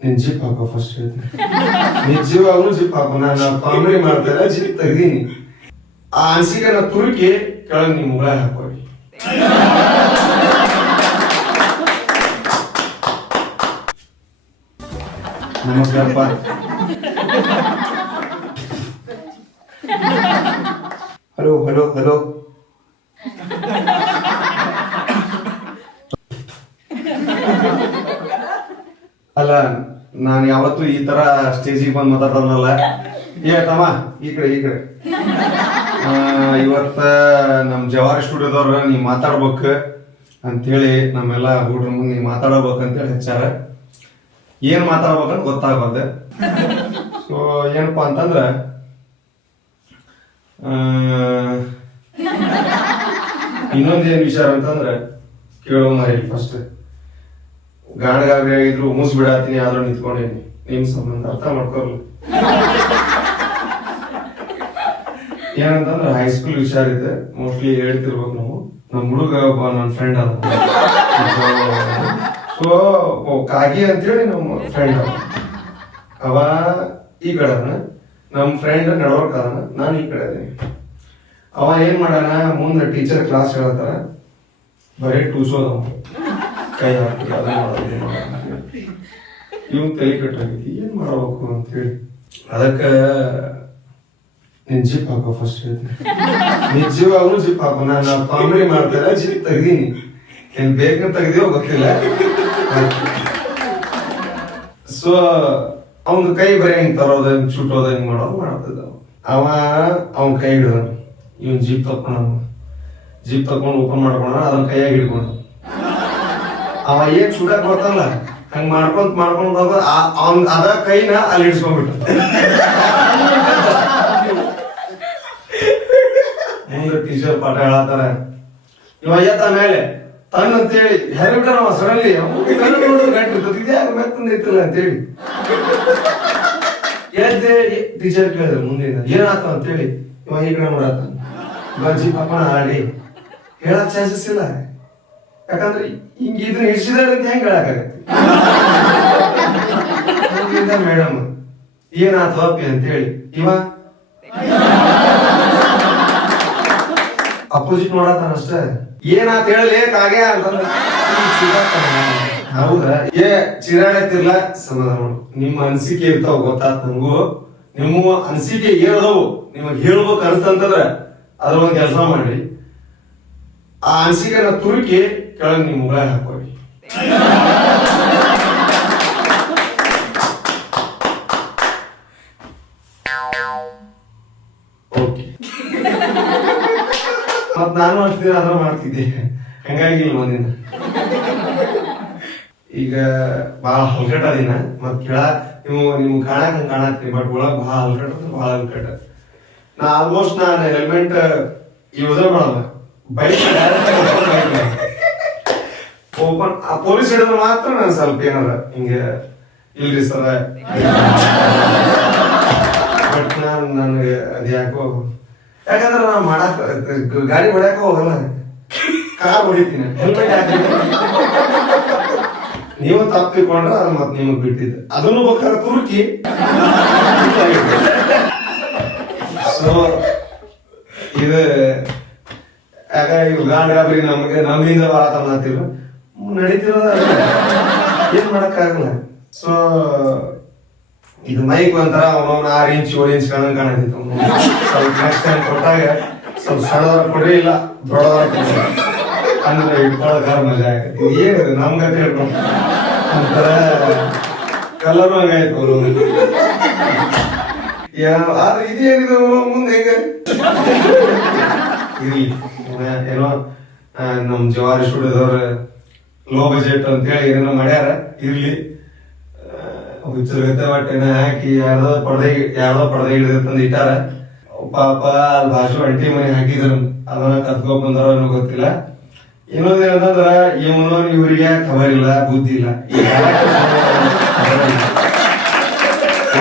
ನೀನ್ ಜಿಪ್ ಹಾಕೋ ಫಸ್ಟ್ ಹೇಳ್ತೀನಿ. ನಿಜವಾಗ್ಲೂ ಜಿಪ್ ಹಾಕೋ. ನಾನು ಕಾಮಿಡಿ ಮಾಡ್ತಾರೆ ಜಿಪ್ ತೆಗ್ದೀನಿ. ಆ ಅನ್ಸಿಗೆ ನಾ ತುರುಕಿ ಕೆಳಗೆ ನಿಮ್ ಮುಗಳ ಹಾಕೋರಿ. ನಮಸ್ಕಾರಪ್ಪ. Hello hello hello. ಅಲ್ಲ, ನಾನು ಯಾವತ್ತು ಈ ತರ ಸ್ಟೇಜಿಗೆ ಬಂದು ಮಾತಾಡೋದಲ್ಲ. ತಮ್ಮ ಈ ಕಡೆ ಈ ಕಡೆ. ಇವತ್ತ ನಮ್ ಜವಾರಿ ಸ್ಟುಡಿಯೋದವ್ರ ನೀ ಮಾತಾಡ್ಬೇಕ ಅಂತೇಳಿ ನಮ್ಮೆಲ್ಲ ಹುಡ್ರ ಮುಂದೆ ನೀ ಮಾತಾಡಬೇಕಂತೇಳಿ ಹೆಚ್ಚಾರ. ಏನ್ ಮಾತಾಡ್ಬೇಕಂತ ಗೊತ್ತಾಗೋದ. ಸೊ ಏನಪ್ಪಾ ಅಂತಂದ್ರ ಇನ್ನೊಂದೇನ್ ವಿಚಾರ ಅಂತಂದ್ರ ಕೇಳೋ ಮಾರಿ. ಫಸ್ಟ್ ಗಾಣಗಾಬಿ ಆಗಿದ್ರು ಮುಸ್ ಬಿಡಾತೀನಿ, ಆದ್ರೂ ನಿಂತ್ಕೊಂಡೇನಿ ನಿಮ್ ಸಂಬಂಧ. ಅರ್ಥ ಮಾಡ್ಕೊರ್ಲಿ. ಏನಂತಂದ್ರ ಹೈಸ್ಕೂಲ್ ವಿಚಾರ ಇದೆ, ಮೋಸ್ಟ್ಲಿ ಹೇಳ್ತಿರ್ಬೇಕು ನಾವು. ನಮ್ ಹುಡುಗ ಒಬ್ಬ ನನ್ನ ಫ್ರೆಂಡ್ ಅದ. ಸೊ ಕಾಗಿ ಅಂತೇಳಿ ನಮ್ಮ ಫ್ರೆಂಡ್ ಅದ. ಅವ ಈ ಕಡೆ ಅದನ, ನಮ್ ಫ್ರೆಂಡ್ ನಡ್ವರ್ಕ್ ಅದನ, ನಾನು ಈ ಕಡೆ ಅದೀನಿ. ಅವ ಏನ್ ಮಾಡಾನ, ಮುಂದೆ ಟೀಚರ್ ಕ್ಲಾಸ್ ಹೇಳ್ತಾರ, ಬರೀ ಟೂಸೋದ ಕೈ ಹಾಕಿ ಅದ ಮಾಡೋದು. ಇವ್ ತಲೆ ಕಟ್ಟಾಗೈತಿ, ಏನ್ ಮಾಡ್ಬೇಕು ಅಂತ ಹೇಳಿ. ಅದಕ್ಕ ನೀನ್ ಜಿಪ್ ಹಾಕೋ ಫಸ್ಟ್ ಹೇಳ್ತೀನಿ. ನಿಜವಾಗ್ಲೂ ಜಿಪ್ ಹಾಕೋ. ನಾನು ಕಾಮಿಡಿ ಮಾಡ್ತಾರೆ ಜಿಪ್ ತೆಗ್ದೀನಿ. ಏನ್ ಬೇಕಂತ ತೆಗ್ದೀವೋ ಗೊತ್ತಿಲ್ಲ. ಸೊ ಅವನ್ ಕೈ ಬರೀ ಹಿಂಗ್ ತರೋದ, ಹಿಂಗ್ ಚುಟ್ಟೋದ, ಹಿಂಗ್ ಮಾಡೋದು ಮಾಡ್ತಿದ್ದ. ಅವನ್ ಕೈ ಹಿಡ್ದ, ಇವನ್ ಜೀಪ್ ತಕೊಂಡು ಓಪನ್ ಮಾಡ್ಕೊಂಡ, ಅದನ್ನ ಕೈಯಾಗಿ ಹಿಡ್ಕೊಂಡ. ಅವ ಏನ್ ಚೂಡಕ್ ಬರ್ತಾನಲ್ಲ, ಹಂಗ ಮಾಡ್ಕೊಂಡ್ ಅವ್ನ್ ಅದ ಕೈನ ಅಲ್ಲಿ ಹಿಡ್ಸ್ಕೊಂಡ್ಬಿಟ್ಟ. ಮುಂದೆ ಟೀಚರ್ ಪಾಠ ಹೇಳತ್ತಾರ, ಇವ ಎತ್ತ ಮೇಲೆ ತನ್ನಂತೇಳಿ ಹೆಲ್ಬಿಟ್ಟ. ನಾವ ಸಡನ್ಲಿ ನೋಡಿದ್ರೆ ಗಂಟಿರ್ತದ, ಇದ್ಯಾಗ ಮೆತ್ತಂದೈತಿಲ್ಲ ಅಂತೇಳಿ ಎದ್ದೆ. ಟೀಚರ್ ಕೇಳಿದ್ರು ಮುಂದಿನ ಏನಾತ ಅಂತೇಳಿ. ಇವ ಈ ಕಡೆ ನೋಡತ್ತ, ಬಜ್ಜಿ ಪಾಪಣ ಆಡಿ ಹೇಳಕ್ ಚಾನ್ಸಸ್ ಇಲ್ಲ. ಯಾಕಂದ್ರೆ ಹಿಂಗ ಇದನ್ನ ಹಿಡ್ಸಿದಾರೆ ಅಂತ ಹೆಂಗ್ ಹೇಳಕ್ಕಾಗತ್ತೆ. ಮೇಡಮ್ ಏನಾತವಪ್ಪಿ ಅಂತೇಳಿ ಇವ ಅಪೋಸಿಟ್ ನೋಡತಾನ ಅಷ್ಟೇ. ಏನಾತ ಹೇಳಲಿ ಕಾಗೆ ಅಂತಂದ್ರೆ ಹೌದಾ, ಚಿರಾಡತ್ತಿರ್ಲ ಸಮಾಧಾನ ಮಾಡು. ನಿಮ್ಮ ಅನಿಸಿಕೆ ಇರ್ತಾವ ಗೊತ್ತಾತ್ ನಂಗೂ. ನಿಮ್ಮ ಅನಿಸಿಕೆ ಏನದವು ನಿಮಗ್ ಹೇಳ್ಬೇಕು ಅನ್ಸ್ತಂತಂದ್ರ ಅದ್ರ ಒಂದ್ ಕೆಲಸ ಮಾಡ್ರಿ, ಆ ಅನಿಸಿಕೆನ ತುರುಕಿ ಕೆಳಗೆ ನಿಮ್ ಮುಗಳ ಹಾಕೋರಿ. ಓಕೆ. ಮತ್ ನಾನು ಅಷ್ಟು ದಿನ ಅದ್ರ ಮಾಡ್ತಿದ್ದೆ, ಹಂಗಾಗಿ ಒಂದಿನ ಈಗ ಬಹಳ ಹಲ್ಕಟ ದಿನ. ಮತ್ ನೀವು ಕಾಣಕ್ ಹಂಗ ಕಾಣತ್ತೀನಿ, ಬಟ್ ಒಳಗ್ ಬಹಳ ಹಲ್ಕಟ. ನಾ ಆಲ್ಮೋಸ್ಟ್ ನಾನು ಹೆಲ್ಮೆಟ್ ಯೂಸ್ ಮಾಡಲ್ಲ. ಬೈಕ್ ಓಪನ್ ಪೊಲೀಸ್ ಹಿಡಿದ್ರೆ ಮಾತ್ರ ನಾನು ಸ್ವಲ್ಪ ಏನಾರ ಹಿಂಗೆ ಇಲ್ರಿ ಸರ. ಬಟ್ ನನಗೆ ಅದ್ಯಾಕೋ, ಯಾಕಂದ್ರೆ ನಾ ಮಾಡಕ್ ಗಾಡಿ ಹೊಡ್ಯಾಕ ಹೋಗಲ್ಲ, ಕಾರ್ ಹೊಡಿತೀನಿ. ಹೆಲ್ಮೆಟ್ ಹಾಕಿ ನೀವು ತಪ್ಪು ತಿಳ್ಕೊಂಡ್ರೆ ಅದು ಮತ್ತೆ ನಿಮಗ್ ಬಿಟ್ಟಿದ್ದೆ. ಅದನ್ನು ಬೇಕಾದ್ರೆ ತುರುಕಿ. ಸೊ ಇದು ಯಾಕ ಈಗ ಗಾಂಡ್ಗಾಬ್ರಿ ನಮ್ಗೆ ನಮ್ಮಿಂದ ಬಾರತ ಮಾತಿಲ್ಲ ನಡೀತಿರೋದ, ಏನ್ ಮಾಡಕ್ಕಾಗಲ್ಲ. ಸೊ ಇದು ಮೈಕ್ ಒಂಥರ ಅವನವನ್ನ 6 ಇಂಚ್ 7 ಇಂಚ್ ಕಾಣತಿತ್ತು. ಸ್ವಲ್ಪ ನೆಕ್ಸ್ಟ್ ಟೈಮ್ ಕೊಟ್ಟಾಗ ಸ್ವಲ್ಪ ಸಣ್ಣದರ ಕೊಡ್ರಿ, ಇಲ್ಲ ದೊಡ್ಡದರ ಅಂದ್ರೆ ಇಟ್ಕೊಳ್ಳೋದಾರ ಮಜಾ ಆಗತ್ತೆ. ಏನಿದೆ ನಮ್ಗಂತ ಹೇಳ್ಕೊಂಡು ಒಂಥರ ಕಲರು ಹಂಗಾಯ್ತು ಅವರು. ಆದ್ರೆ ಇದೇನಿದು ಮುಂದೆ ಹೆಂಗ ಇರ್ಲಿ. ಏನೋ ನಮ್ ಜವಾರಿ ಸ್ಟುಡಿಯೋದವ್ರ ಲೋ ಬಜೆಟ್ ಅಂತ ಹೇಳಿ ಏನೇನೋ ಮಾಡ್ಯಾರ, ಇರ್ಲಿ. ಹುಚ್ಚರ್ಗತ್ತೆ ಬಟ್ಟೆನ ಹಾಕಿ ಯಾರ್ದೋ ಪಡ್ದೆ ಹಿಡಿದಂದು ಇಟ್ಟಾರ. ಪಾಪ ಅಲ್ಲಿ ಭಾಷು ಅಂಟಿ ಮನೆ ಹಾಕಿದ್ರು, ಅದನ್ನ ಕತ್ಕೊ ಬಂದಾರ ಅನ್ನೋ ಗೊತ್ತಿಲ್ಲ. ಇನ್ನೊಂದೇನಂದ್ರ ಇವನು ಇವ್ರಿಗೆ ಖಬರ್ ಇಲ್ಲ, ಬುದ್ಧಿ ಇಲ್ಲ.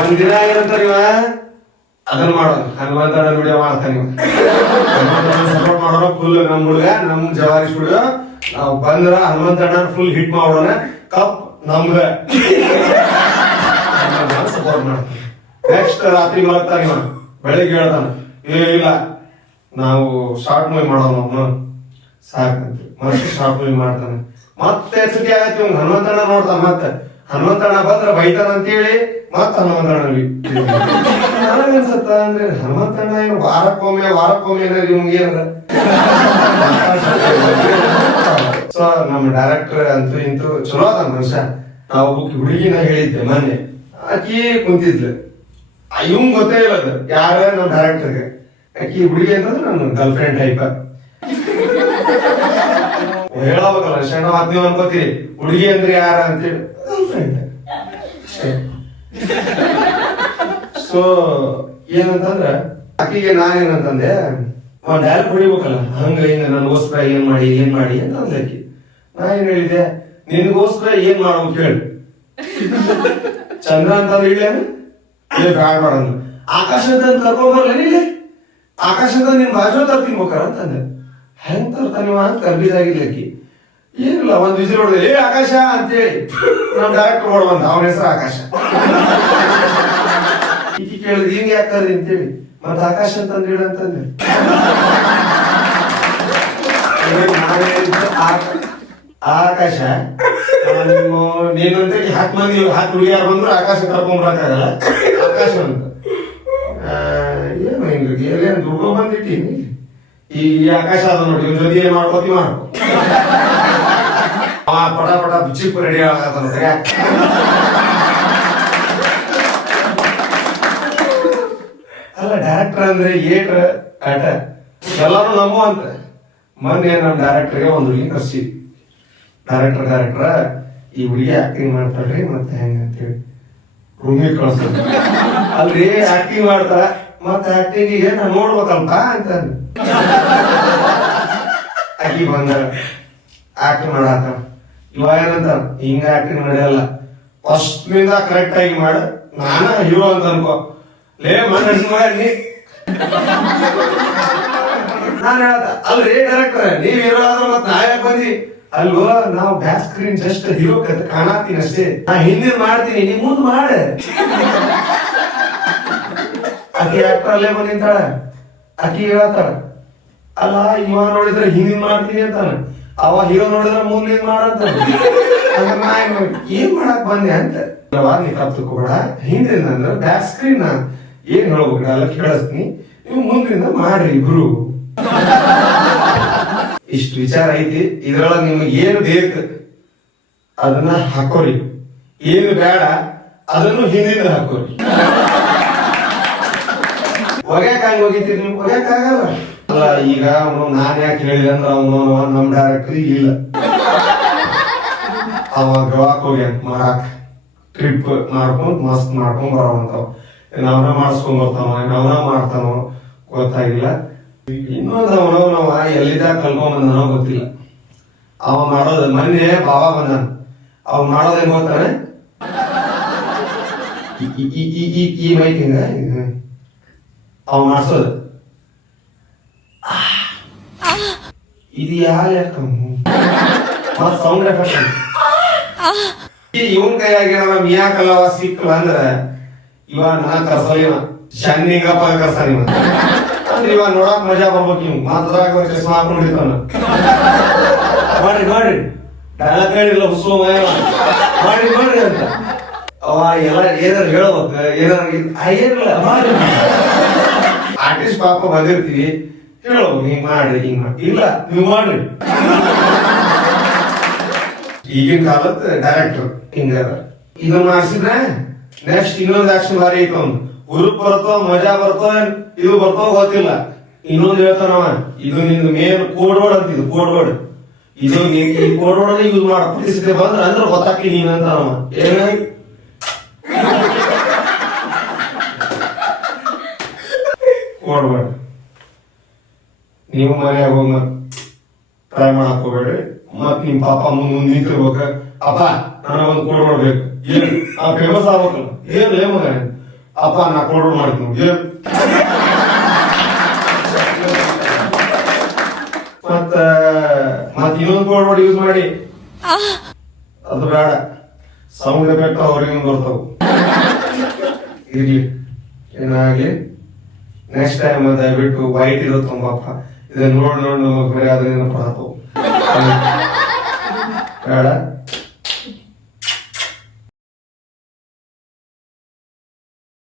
ಒಂದಿನ ಏನಂತಾರ ಇವ ಅದನ್ನ ಮಾಡೋದು, ಹನುಮಂತನ ವಿಡಿಯೋ ಮಾಡ್ತಾನೆ. ಸಪೋರ್ಟ್ ಮಾಡೋರು ಫುಲ್. ನಮ್ ಹುಡುಗ ನಮ್ ಜವಾರಿ ಸ್ಟುಡಿಯೋ ನಾವು ಬಂದ್ರ ಹನುಮಂತಣ್ಣ ಫುಲ್ ಹಿಟ್ ಮಾಡೋಣ, ಕಪ್ ನಮ್ಗ ಸಪೋರ್ಟ್ ಮಾಡ್ತಾನೆ. ನೆಕ್ಸ್ಟ್ ರಾತ್ರಿ ಮಲಗ್ತಾನೆ ಇವ, ಬೆಳಿಗ್ಗೆ ಹೇಳ್ತಾನ ಇಲ್ಲ ನಾವು ಶಾರ್ಟ್ ಮೂವಿ ಮಾಡೋಣ ಸಾಕಂತ ಮತ್ತೆ ಶಾರ್ಟ್ ಮೂವಿ ಮಾಡ್ತಾನೆ. ಮತ್ತೆ ಸುದ್ದಿ ಆಗತ್ತೆ ಇವ್ ಹನುಮಂತಣ್ಣ ನೋಡ್ತಾನ, ಮತ್ತೆ ಹನುಮಂತಣ್ಣ ಬಂದ್ರ ಬೈತಾನ ಅಂತೇಳಿ ಮತ್ತ ಹನುಮಂತಣ್ಣ ನನಗನ್ಸತ್ತ ಅಂದ್ರೆ ಹನುಮಂತಣ್ಣ ಏನು ವಾರಕ್ಕೊಮ್ಮೆ ಇವ್ನಿಗೆ ಏನದ. ಸೊ ನಮ್ಮ ಡೈರೆಕ್ಟರ್ ಅಂತೂ ಇಂತೂ ಚಲೋ ಅದ ಮನುಷ್ಯ. ನಾವು ಹುಡುಗಿನ ಹೇಳಿದ್ದೆ ಮೊನ್ನೆ, ಆಕಿ ಕುಂತಿದ್ಲು, ಇವಂಗ್ ಗೊತ್ತೇ ಇಲ್ಲ ಅದು ಯಾರ ನಮ್ಮ ಡೈರೆಕ್ಟರ್ಗೆ. ಆಕಿ ಹುಡುಗಿ ಅಂತಂದ್ರೆ ನನ್ನ ಗರ್ಲ್ ಫ್ರೆಂಡ್ ಟೈಪ್ ಹೇಳಬೇಕಲ್ಲ, ಶರಣ ಮಾತ್ ನೀವು ಅನ್ಕೋತೀರಿ ಹುಡುಗಿ ಅಂದ್ರೆ ಯಾರ ಅಂತೇಳಿ, ಗರ್ಲ್ ಫ್ರೆಂಡ್ ಅಷ್ಟೇ. ಸೊ ಏನಂತಂದ್ರ ಆಕಿಗೆ ನಾನೇನಂತಂದೆ, ಡೈರೆಕ್ಟ್ ಹೊಡಿಬೇಕಲ್ಲ, ಹಂಗ ಹಿಂಗ ನನಗೋಸ್ಕರ ಏನ್ ಮಾಡಿ ಅಂತ ಅಂದ್ಲಕ್ಕಿ. ನಾ ಏನ್ ಹೇಳಿದೆ, ನಿನ್ಗೋಸ್ಕರ ಏನ್ ಮಾಡ್ಬೇಕು ಹೇಳಿ, ಚಂದ್ರ ಅಂತಂದ್ರೆ ಇಲ್ಲೇನು ಬ್ಯಾಡ ಅಂದ್ರು, ಆಕಾಶ ಅಂತ ಕರ್ಕೊಂಬರ್ಲ ನೀನೆ, ಆಕಾಶ ಅಂತ ನಿನ್ ಬಾಜು ತರ್ತೀನಿ ಬೇಕಾರೆ ಅಂತಂದೆ. ಹೆಂಗ್ ತರ್ತಾನಿವ ಅಂತ ಕನ್ಫ್ಯೂಸ್ ಆಗಿರ್ಲಕ್ಕಿ. ಏನಿಲ್ಲ ಒಂದ್ ವಿಸಿಲ್ ಹೊಡೆದೆ, ಏ ಆಕಾಶ ಅಂತೇಳಿ ನಮ್ ಡೈರೆಕ್ಟರ್ ಹೊಡ್ಬಂದ, ಅವನ ಹೆಸರು ಆಕಾಶ. ಈಕಿ ಕೇಳಿದ್ ಹಿಂಗ್ ಯಾಕೆ ಕರ್ದಿ ಅಂತೇಳಿ, ಮತ್ತ ಆಕಾಶ ಅಂತಂದಿಡ ಅಂತಂದೆ. ಆಕಾಶ ನೀನಂತ 10 ಮಂದಿ 10 ಹುಡುಗಿಯಾರು ಬಂದ್ರು ಆಕಾಶ ಕರ್ಕೊಂಡ್ಬರಕ್ಕಾಗಲ್ಲ, ಆಕಾಶ ಅಂತ ಏನು ಹಿಂಗಾಗಿ ಎಲ್ಲೇನು ದುಡ್ಕೊ ಬಂದಿಟ್ಟೀನಿ. ಈ ಆಕಾಶ ಅದ ನೋಡಿ, ಇವ್ ಜೊತೆ ಏನ್ ಮಾಡ್ಕೋತಿ ಮಾಡ್ಕೊ. ಪಟ ಬಿಚ್ಚಿಪ್ ರೆಡಿ ಆಗತ್ತ. ಅಲ್ಲ ಡೈರೆಕ್ಟರ್ ಅಂದ್ರೆ ಏಟ್ರ ಆಟ ಎಲ್ಲಾನು ನಮ್ಮು ಅಂತ. ಮೊನ್ನೆ ನಮ್ಮ ಡೈರೆಕ್ಟರ್ಗೆ ಒಂದು ಹುಡುಗಿ ಕರ್ಸಿ, ಡೈರೆಕ್ಟರ್ ಈ ಹುಡುಗಿ ಆಕ್ಟಿಂಗ್ ಮಾಡ್ತಾಳ್ರಿ ಮತ್ತೆ ಹೆಂಗ ಅಂತೇಳಿ ರೂಮಿಗೆ ಕಳ್ಸೋದು. ಅಲ್ರಿ ಆಕ್ಟಿಂಗ್ ಮಾಡ್ತಾರ, ಮತ್ತೆ ಆಕ್ಟಿಂಗಿಗೆ ನಾ ನೋಡ್ಬೇಕಲ್ಪ ಅಂತ ಆಕಿ ಬಂದ ಆಕ್ಟ್ ಮಾಡಾಕ. ಇವಾಗ ಏನಂತಾರ, ಹಿಂಗ ಆಕ್ಟಿಂಗ್ ನಡೆಯಲ್ಲ, ಫಸ್ಟ್ ನಿಂದ ಕರೆಕ್ಟ್ ಆಗಿ ಮಾಡ, ನಾನ ಹೀರೋ ಅಂತ ಅನ್ಕೋ. ಲೇ ಮಾಡಿ ನಾನ್ ಹೇಳ್ದ, ಅಲ್ರಿ ಡೈರೆಕ್ಟರ್ ನೀವ್ ಹೀರೋ ಆದ್ರ ಮತ್ ನಾವ್ಯಾಕ ಬಂದಿ ಅಲ್ವೋ, ನಾವು ಬ್ಯಾಕ್ ಸ್ಕ್ರೀನ್ ಜಸ್ಟ್ ಹೀರೋ ಕಾಣಾತೀನಿ ಅಷ್ಟೇ, ನಾ ಹಿಂದಿನ ಮಾಡ್ತೀನಿ, ನೀ ಮುಂದ್ ಮಾಡ. ಆಕಿ ಆಕ್ಟರ್ ಅಲ್ಲೇ ಬಂದಿದ್ದಾಳ, ಆಕಿ ಹೇಳ್ತಾಳ, ಅಲ್ಲ ಇವ ನೋಡಿದ್ರೆ ಹಿಂದಿನ ಮಾಡ್ತೀನಿ ಅಂತಾನ, ಅವ ಹೀರೋ ನೋಡಿದ್ರೆ ಮುಂದಿನ ಮಾಡಂತ. ನಾ ಏನ್ ಮಾಡಕ್ ಬಂದೆ ಅಂತ. ನೀ ತಪ್ಪು ತಕೋಬೇಡ, ಹಿಂದಿನ ಅಂದ್ರೆ ಬ್ಯಾಕ್ ಸ್ಕ್ರೀನ್ ನಾ ಏನ್ ಹೇಳ್ಬೇಕು ಎಲ್ಲ ಕೇಳಿಸ್ತೀನಿ, ನೀವು ಮುಂದ್ರಿಂದ ಮಾಡ್ರಿ ಇಬ್ರು. ಇಷ್ಟು ವಿಚಾರ ಐತಿ, ಇದ್ರೊಳಗೆ ನಿಮ್ಗೆ ಏನು ಬೇಕು ಅದನ್ನ ಹಾಕೋರಿ, ಏನು ಬೇಡ ಅದನ್ನು ಹಿಂದಿಂದ ಹಾಕೋರಿ. ಒಗ್ಯಾಕ ಹೋಗಿರ್ತೀರಿ ನೀವು, ಒಗ್ಯಾಕಾಗಲ್ಲ. ಅಲ್ಲ ಈಗ ಅವನು ನಾನ್ ಯಾಕೆ ಹೇಳಿದೆ ಅಂದ್ರೆ ಅವನು ನಮ್ ಡೈರೆಕ್ಟರ್ ಇಲ್ಲ, ಅವ ಗೋವಾಕ್ ಹೋಗ್ಯಾನ ಮಾರಾಕ್, ಟ್ರಿಪ್ ಮಾಡ್ಕೊಂಡ್ ಮಸ್ತ್ ಮಾಡ್ಕೊಂಡ್ ಬರೋವಂತಾವ. ನಾವನ ಮಾಡಿಸ್ಕೊಂಡ್ ಬರ್ತಾವ, ನಾವನ ಮಾಡ್ತಾನೋ ಗೊತ್ತಾಗಿಲ್ಲ. ಇನ್ನೊಂದು ಅವನವ ಎಲ್ಲಿದ್ದಾಗ ಕಲ್ಕೊಂಡ್ ಬಂದನೋ ಗೊತ್ತಿಲ್ಲ. ಅವ ಮಾಡೋದು ಮೊನ್ನೆ ಬಾಬಾ ಬಂದಾನ, ಅವ ಮಾಡೋದ್ ಹೆಂಗ್ ಗೊತ್ತಾನೆ, ಈ ಮೈಕ್ ಹಿಂಗ ಅವ ಮಾಡ್ಸೋದು, ಇದು ಯಾಕ ಮತ್ ಸೌಂಡ್ ಎಫೆಕ್ಟ್. ಇವನ್ ಕೈಯಾಗಿ ಮಿಯಾ ಕಲವ ಸಿಕ್ಕಲ್ಲ ಅಂದ್ರ ಇವ ನಾ ಕರ್ಸಲಿವ, ಶನ್ನಿಂಗಪ್ಪ ಕರ್ಸಾನ ಇವ ಅಂದ್ರೆ ಇವ ನೋಡಕ್ ಮಜಾ ಬರ್ಬೇಕು. ಇವ್ ಮಾತ್ರದಾಗ ಚಸ್ಮಾ ಹಾಕೊಂಡಿರ್ತಾನ, ಮಾಡ್ರಿ ಡೈಲಾಗ್ ಹೇಳಿಲ್ಲ ಹುಸು ಮಾಡ್ರಿ ಅಂತ. ಅವ ಎಲ್ಲ ಏನಾರು ಹೇಳ್ಬೇಕ, ಏನಿಲ್ಲ ಮಾಡ್ರಿ. ಆರ್ಟಿಸ್ಟ್ ಪಾಪ ಬಂದಿರ್ತೀವಿ, ಹೇಳೋ ಹಿಂಗ್ ಮಾಡಿ ಇಲ್ಲ ನೀವು ಮಾಡ್ರಿ. ಈಗಿನ ಕಾಲದ ಡೈರೆಕ್ಟರ್ ಹಿಂಗ ಇದು ಮಾಡಿಸಿದ್ರೆ ನೆಕ್ಸ್ಟ್ ಇನ್ನೊಂದು ಆಕ್ಷನ್ ಬಾರಿ ಐತ, ಒಂದು ಹುರುಪ್ ಬರ್ತೋ ಮಜಾ ಬರ್ತೋ ಇದು ಬರ್ತೋ ಗೊತ್ತಿಲ್ಲ. ಇನ್ನೊಂದು ಹೇಳ್ತಾನವ, ಇದು ನಿಂದು ಮೇನ್ ಕೋಡ್ ವರ್ಡ್ ಅಂತ, ಇದು ಕೋಡ್ ವರ್ಡ್, ಇದು ಈ ಕೋಡ್ ವರ್ಡ್ ಯೂಸ್ ಮಾಡ ಪರಿಸ್ಥಿತಿ ಬಂದ್ರ ಅಂದ್ರೆ ಗೊತ್ತಾಗ್ಲಿ ನೀನ್ ಅಂತಾನವ. ಏನ ಕೋಡ್ ವರ್ಡ್ ನೀವು ಮನೆಯಾಗ ಹೋಗ ಟ್ರೈ ಮಾಡಕ್ ಹೋಗ್ಬೇಡ್ರಿ. ಮತ್ ನಿಮ್ ಪಾಪ ಮುಂದ್ ನಿಂತಿರ್ಬೇಕ, ಅಪ್ಪ ನನಗೊಂದು ಕೋಡ್ ವರ್ಡ್ ಬೇಕು, ಏನ್ ಆ ಫೇಮಸ್ ಆಗ್ಬೇಕಲ್ಲ, ಏನ್ ಮಗ ಅಪ್ಪ ನಾ ಕೋಡ್ ವರ್ಡ್ ಮಾಡ್ತೀನಿ ಏನ್. ಮತ್ತ ಮತ್ ಇನ್ನೊಂದು ಕೋಡ್ ವರ್ಡ್ ಯೂಸ್ ಮಾಡಿ ಅದು ಬೇಡ. ಸೌಂಡ್ ಎಫೆಕ್ಟ್ ಅವ್ರಿಗೆ ಬರ್ತಾವ. ಇರ್ಲಿ ಏನಾಗ್ಲಿ, ನೆಕ್ಸ್ಟ್ ಟೈಮ್ ದಯವಿಟ್ಟು ವೈಟ್ ಇರೋ ತುಂಬಪ್ಪ. ಇದನ್ನ ನೋಡಿ ನಮಗೆ ಬೇರೆ ಆದ್ರೆ ನೆನಪು ಬೇಡ.